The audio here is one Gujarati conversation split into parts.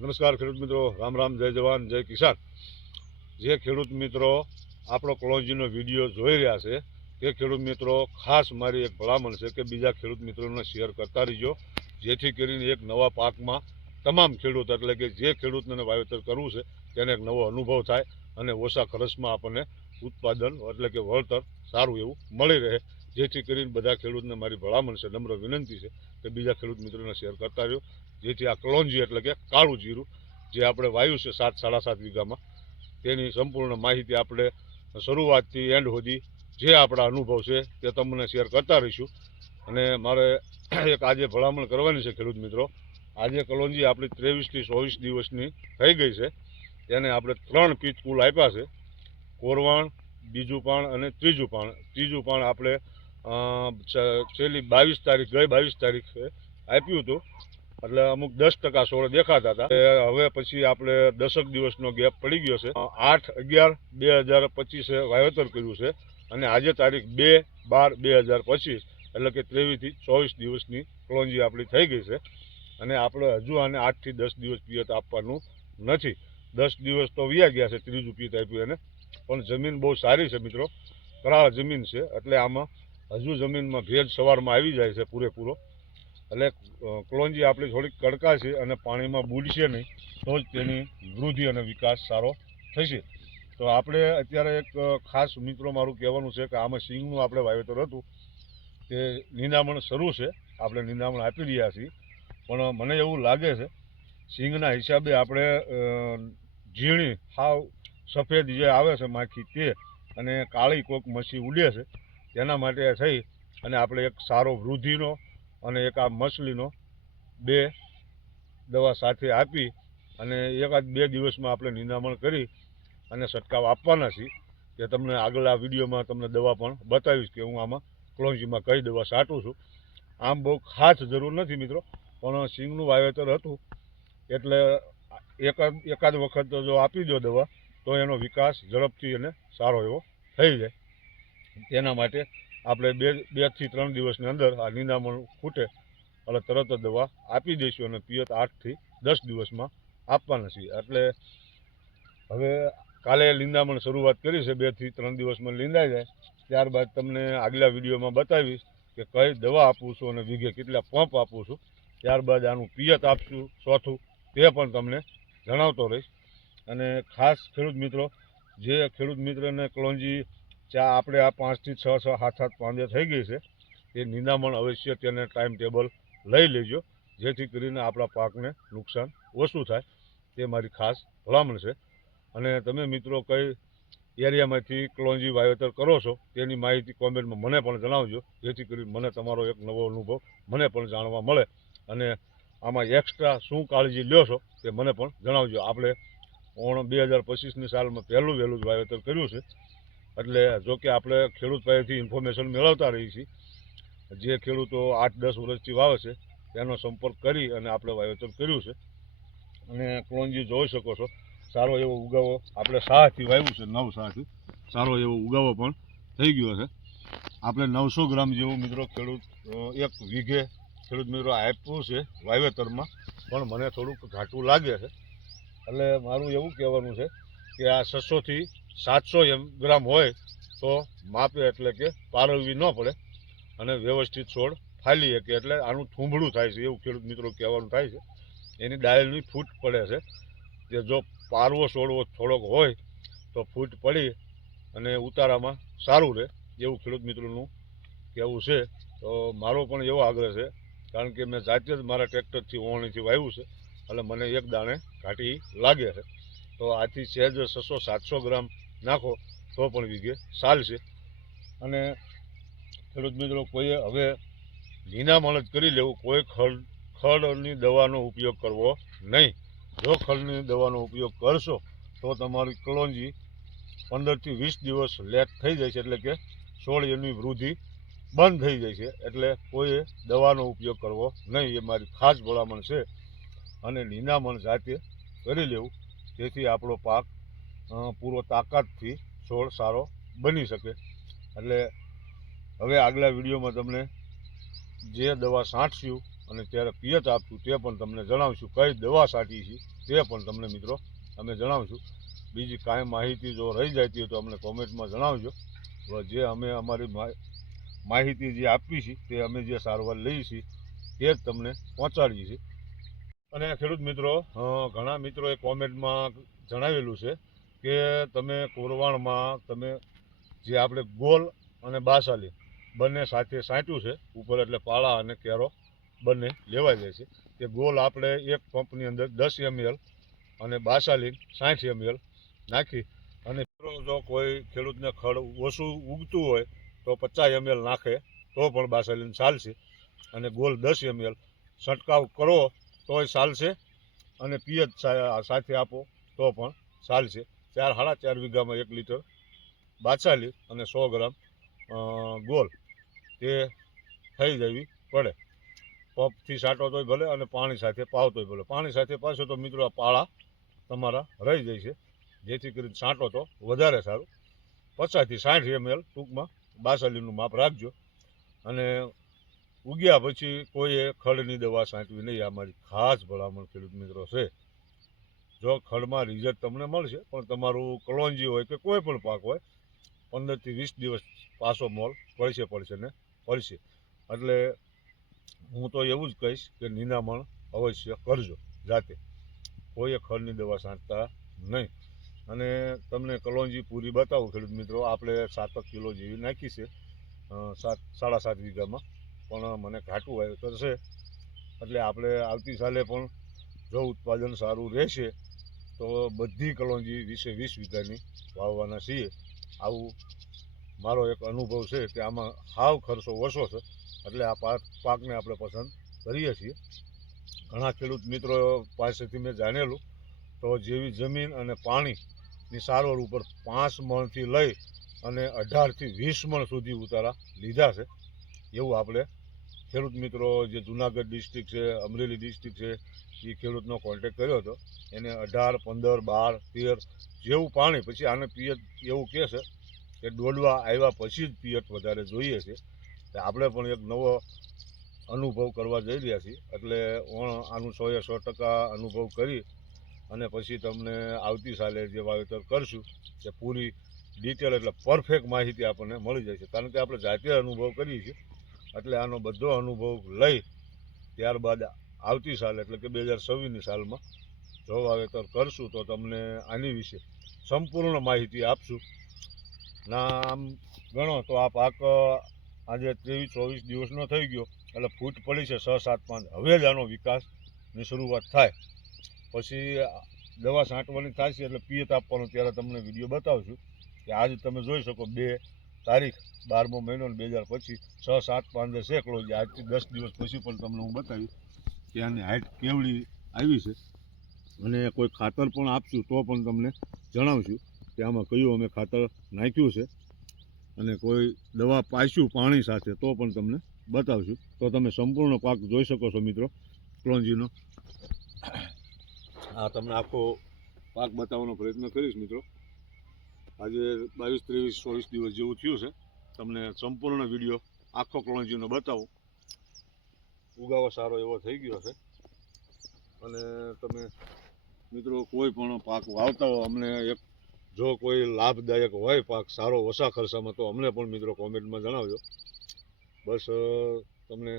નમસ્કાર ખેડૂત મિત્રો. રામ રામ, જય જવાન, જય કિસાન. જે ખેડૂત મિત્રો આપણો કોલોજીનો વીડિયો જોઈ રહ્યા છે, તે ખેડૂત મિત્રો ખાસ મારી એક ભલામણ છે કે બીજા ખેડૂત મિત્રોને શેર કરતા રહીજો. જેથી કરીને એક નવા પાકમાં તમામ ખેડૂત, એટલે કે જે ખેડૂતને વાવેતર કરવું છે, તેને એક નવો અનુભવ થાય અને ઓછા ખર્ચમાં આપણને ઉત્પાદન, એટલે કે વળતર સારું એવું મળી રહે. જેથી કરીને બધા ખેડૂતને મારી ભલામણ છે, નમ્ર વિનંતી છે કે બીજા ખેડૂત મિત્રોને શેર કરતા રહ્યો. જેથી આ કલોંજી એટલે કે કાળું જીરું, જે આપણે વાયુ છે સાત, સાડા સાત વીઘામાં, તેની સંપૂર્ણ માહિતી આપણે શરૂઆતથી એન્ડ સુધી જે આપણા અનુભવ છે તે તમને શેર કરતા રહીશું. અને મારે એક આજે ભલામણ કરવાની છે ખેડૂત મિત્રો. આજે કલોંજી આપણી ત્રેવીસથી ચોવીસ દિવસની થઈ ગઈ છે. તેને આપણે ત્રણ પીચ કુલ આપ્યા છે. કોરવાણ, બીજું પાણ અને ત્રીજું પાણ. ત્રીજું પાણ આપણે છેલ્લી બાવીસ તારીખ, ગઈ બાવીસ તારીખે આપ્યું હતું. એટલે અમુક દસ ટકા છોડ દેખાતા હતા. હવે પછી આપણે દસક દિવસનો ગેપ પડી ગયો છે. આઠ અગિયાર બે હજાર પચીસે વાવેતર કર્યું છે અને આજે તારીખ બે બાર બે હજાર પચીસ, એટલે કે ત્રેવીસથી ચોવીસ દિવસની ક્લોંજી આપણી થઈ ગઈ છે. અને આપણે હજુ આને આઠથી દસ દિવસ પિયત આપવાનું નથી. દસ દિવસ તો વ્યા ગયા છે ત્રીજું પિયત આપ્યું એને. પણ જમીન બહુ સારી છે મિત્રો. કરાળ જમીન છે. એટલે આમાં હજુ જમીનમાં ભેજ સવારમાં આવી જાય છે પૂરેપૂરો. એટલે કલોંજી આપણી થોડીક કડકાશે અને પાણીમાં બુડશે નહીં, તો જ તેની વૃદ્ધિ અને વિકાસ સારો થશે. તો આપણે અત્યારે એક ખાસ મિત્રો મારું કહેવાનું છે કે આમાં સિંગનું આપણે વાવેતર હતું, તે નિંદામણ શરૂ છે, આપણે નિંદામણ આપી રહ્યા છીએ. પણ મને એવું લાગે છે સિંગના હિસાબે આપણે ઝીણી હાવ સફેદ જે આવે છે માખી તે અને કાળી કોક મસી ઉડે છે, તેના માટે થઈ અને આપણે એક સારો વૃદ્ધિનો અને એક આ મછલીનો બે દવા સાથે આપી અને એકાદ બે દિવસમાં આપણે નિંદામણ કરી અને છંટકાવ આપવાના છીએ કે તમને આગલા વિડીયોમાં તમને દવા પણ બતાવીશ કે હું આમાં ક્લોન્જીમાં કઈ દવા છાંટું છું. આમ બહુ ખાસ જરૂર નથી મિત્રો, પણ સિંગનું વાવેતર હતું એટલે એકાદ એકાદ વખત જો આપી દો દવા તો એનો વિકાસ ઝડપથી અને સારો એવો થઈ જાય. તેના માટે આપણે બે, બેથી ત્રણ દિવસની અંદર આ નિંદામણ ખૂટે, એટલે તરત જ દવા આપી દઈશું અને પિયત આઠથી દસ દિવસમાં આપવાના છીએ. એટલે હવે કાલે લીંદામણ શરૂઆત કરી છે, બેથી ત્રણ દિવસમાં લીંદાઈ જાય. ત્યારબાદ તમને આગલા વિડીયોમાં બતાવીશ કે કઈ દવા આપું છું અને વીઘે કેટલા પંપ આપું છું. ત્યારબાદ આનું પિયત આપશું ચોથું, તે પણ તમને જણાવતો રહીશ. અને ખાસ ખેડૂત મિત્રો, જે ખેડૂત મિત્રને ક્લોંજી ચા આપણે આ પાંચથી છ છ, સાત સાત પાંદે થઈ ગઈ છે, એ નિંદામણ અવશ્ય તેને ટાઈમ ટેબલ લઈ લેજો, જેથી કરીને આપણા પાકને નુકસાન ઓછું થાય. તે મારી ખાસ ભલામણ છે. અને તમે મિત્રો કઈ એરિયામાંથી ક્લોન્જી વાવેતર કરો છો, તેની માહિતી કોમેન્ટમાં મને પણ જણાવજો, જેથી કરીને મને તમારો એક નવો અનુભવ મને પણ જાણવા મળે. અને આમાં એક્સ્ટ્રા શું કાળજી લ્યો છો, તે મને પણ જણાવજો. આપણે ઓણ બે હજાર પચીસની સાલમાં પહેલું વહેલું જ વાવેતર કર્યું છે. એટલે જો કે આપણે ખેડૂત પાસેથી ઇન્ફોર્મેશન મેળવતા રહીએ છીએ. જે ખેડૂતો આઠ, દસ વર્ષથી વાવે છે તેનો સંપર્ક કરી અને આપણે વાવેતર કર્યું છે. અને ક્લોંજી જોઈ શકો છો, સારો એવો ઉગાવો. આપણે સાહથી વાવ્યું છે, નવ સાહથી. સારો એવો ઉગાવો પણ થઈ ગયો છે. આપણે નવસો ગ્રામ જેવું મિત્રો ખેડૂત એક વીઘે ખેડૂત મિત્રો આપ્યું છે વાવેતરમાં. પણ મને થોડુંક ઘાટું લાગે છે. એટલે મારું એવું કહેવાનું છે કે આ છસોથી સાતસો ગ્રામ હોય તો માપે એટલે કે પારવવી ન પડે અને વ્યવસ્થિત છોડ ફાલી શકે એટલે આનું થૂંભળું થાય છે, એવું ખેડૂત મિત્રો કહેવાનું થાય છે. એની ડાયલની ફૂટ પડે છે. કે જો પારવો છોડવો થોડોક હોય તો ફૂટ પડી અને ઉતારામાં સારું રહે એવું ખેડૂત મિત્રોનું કહેવું છે. તો મારો પણ એવો આગ્રહ છે, કારણ કે મેં જાતે જ મારા ટ્રેક્ટરથી ઓણીથી વાવ્યું છે એટલે મને એક દાણે ઘાટી લાગે છે. તો આથી સહેજ છસો સાતસો ગ્રામ નાખો, તો પણ વીઘે ચાલશે અને ખેડૂત મિત્રો, કોઈએ હવે નિનામણ જ કરી લેવું, કોઈ ખડ ખડની દવાનો ઉપયોગ કરવો નહીં. જો ખડની દવાનો ઉપયોગ કરશો, તો તમારી કલોંજી પંદરથી વીસ દિવસ લેટ થઈ જાય છે, એટલે કે છોડ એની વૃદ્ધિ બંધ થઈ જાય છે, એટલે કોઈએ દવાનો ઉપયોગ કરવો નહીં. એ મારી ખાસ ભલામણ છે. અને નિનામણ જાતે કરી લેવું. જેથી આપણો પાક પૂરો તાકાતથી છોડ સારો બની શકે. એટલે હવે આગલા વિડીયોમાં તમને જે દવા છાંટશું અને ત્યારે પિયત આપશું તે પણ તમને જણાવશું. કઈ દવા સાટી છે તે પણ તમને મિત્રો અમે જણાવશું. બીજી કાંઈ માહિતી જો રહી જતી હોય તો અમને કોમેન્ટમાં જણાવજો. જે અમે અમારી માહિતી જે આપવી છે તે અમે જે સારવાર લઈએ છીએ તે જ તમને પહોંચાડીએ છીએ. અને ખેડૂત મિત્રો ઘણા મિત્રોએ કોમેન્ટમાં જણાવેલું છે કે તમે કોરવાણમાં તમે જે આપણે ગોલ અને બાસાલી બંને સાથે સાંટ્યું છે, ઉપર એટલે પાળા અને કેરો બંને લેવાઈ જાય છે તે ગોલ આપણે એક પંપની અંદર દસ એમએલ અને બાસાલીન સાઠ એમએલ નાખી અને જો કોઈ ખેડૂતને ખડ ઓછું ઉગતું હોય તો પચાસ એમએલ નાખે, તો પણ બાસાલીન ચાલશે અને ગોલ દસ એમએલ છંટકાવ કરો તોય ચાલશે અને પિયત સાથે આપો તો પણ ચાલશે. ચાર સાડા ચાર વીઘામાં એક લીટર બાચાલી અને સો ગ્રામ ગોળ તે થઈ જવી પડે. પંપથી સાટો તોય ભલે અને પાણી સાથે પાવતોય ભલે. પાણી સાથે પાછો તો મિત્રો આ પાળા તમારા રહી જાય છે. જેથી કરીને છાંટો તો વધારે સારું. પચાસથી સાઠ એમએલ ટૂંકમાં બાસાલીનું માપ રાખજો. અને ઉગ્યા પછી કોઈએ ખડની દવા છાંટવી નહીં. આ મારી ખાસ ભલામણ ખેડૂત મિત્રો છે. જો ખડમાં રિઝલ્ટ તમને મળશે, પણ તમારું કલોંજી હોય કે કોઈ પણ પાક હોય, પંદરથી વીસ દિવસ પાછો મોલ પડશે પડશે ને પડશે. એટલે હું તો એવું જ કહીશ કે નિનામણ અવશ્ય કરજો જાતે. કોઈએ ખડની દવા છાંટતા નહીં. અને તમને કલોંજી પૂરી બતાવું, ખેડૂત મિત્રો, આપણે સાતક કિલો જેવી નાખી છે સાત, સાડા સાત વીઘામાં. પણ મને ઘાટું આવ્યું છે. એટલે આપણે આવતી સાલે પણ જો ઉત્પાદન સારું રહેશે તો બધી કલોંજી વીસે વીસ વીઘાની વાવવાના છીએ. આવું મારો એક અનુભવ છે કે આમાં હાવ ખર્ચો ઓછો છે. એટલે આ પાક, પાકને આપણે પસંદ કરીએ છીએ. ઘણા ખેડૂત મિત્રો પાસેથી મેં જાણેલું તો જેવી જમીન અને પાણીની સારવાર ઉપર પાંચ મણથી લઈ અને અઢારથી વીસ મણ સુધી ઉતારા લીધા છે. એવું આપણે ખેડૂત મિત્રો, જે જુનાગઢ ડિસ્ટ્રિક્ટ છે, અમરેલી ડિસ્ટ્રિક્ટ છે, એ ખેડૂતનો કોન્ટેક કર્યો હતો. એને અઢાર, પંદર, બાર, તેર જેવું પાણી, પછી આને પિયત એવું કહે છે કે ડોલવા આવ્યા પછી જ પિયત વધારે જોઈએ છે. તો આપણે પણ એક નવો અનુભવ કરવા જઈ રહ્યા છીએ. એટલે ઓણ આનું સો એ સો ટકા અનુભવ કરી અને પછી તમને આવતી સાલે જે વાવેતર કરશું તે પૂરી ડિટેલ એટલે પરફેક્ટ માહિતી આપણને મળી જાય છે. કારણ કે આપણે જાતે અનુભવ કરીએ છીએ. એટલે આનો બધો અનુભવ લઈ ત્યારબાદ આવતી સાલ, એટલે કે બે હજાર છવ્વીસની સાલમાં જો વાવેતર કરશું તો તમને આની વિશે સંપૂર્ણ માહિતી આપશું. ના આમ ગણો તો આ પાક આજે ત્રેવીસ, ચોવીસ દિવસનો થઈ ગયો. એટલે ફૂટ પડી છે છ, સાત, પાંચ. હવે જ આનો વિકાસની શરૂઆત થાય. પછી દવા છાંટવાની છે એટલે પિયત આપવાનું ત્યારે તમને વીડિયો બતાવશું કે આજે તમે જોઈ શકો બે તારીખ બારમો મહિનો બે હજાર પચીસ, છ, સાત, પાંચ સેકડો જે આજથી દસ દિવસ પછી પણ તમને હું બતાવીશ કે આની હાઇટ કેવડી આવી છે. અને કોઈ ખાતર પણ આપશું તો પણ તમને જણાવશું કે આમાં કયું અમે ખાતર નાખ્યું છે. અને કોઈ દવા પાઈશું પાણી સાથે તો પણ તમને બતાવશું. તો તમે સંપૂર્ણ પાક જોઈ શકો છો મિત્રો, ક્લોન્જીનો. આ તમને આખો પાક બતાવવાનો પ્રયત્ન કરીશ મિત્રો. આજે બાવીસ, ત્રેવીસ, ચોવીસ દિવસ જેવું થયું છે. તમને સંપૂર્ણ વીડિયો આખો ક્લોન્જીનો બતાવું. ઉગાવો સારો એવો થઈ ગયો છે. અને તમે મિત્રો કોઈ પણ પાક વાવતા હો, અમને એક જો કોઈ લાભદાયક હોય, પાક સારો ઓછા ખર્ચામાં, તો અમને પણ મિત્રો કોમેન્ટમાં જણાવજો. બસ તમને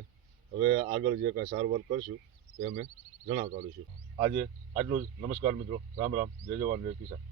હવે આગળ જે કાંઈ સારવાર કરશું તે અમે જણાવતા રહીશું. આજે આટલું જ. નમસ્કાર મિત્રો. રામ રામ. જય જવાન, જય કિસાન.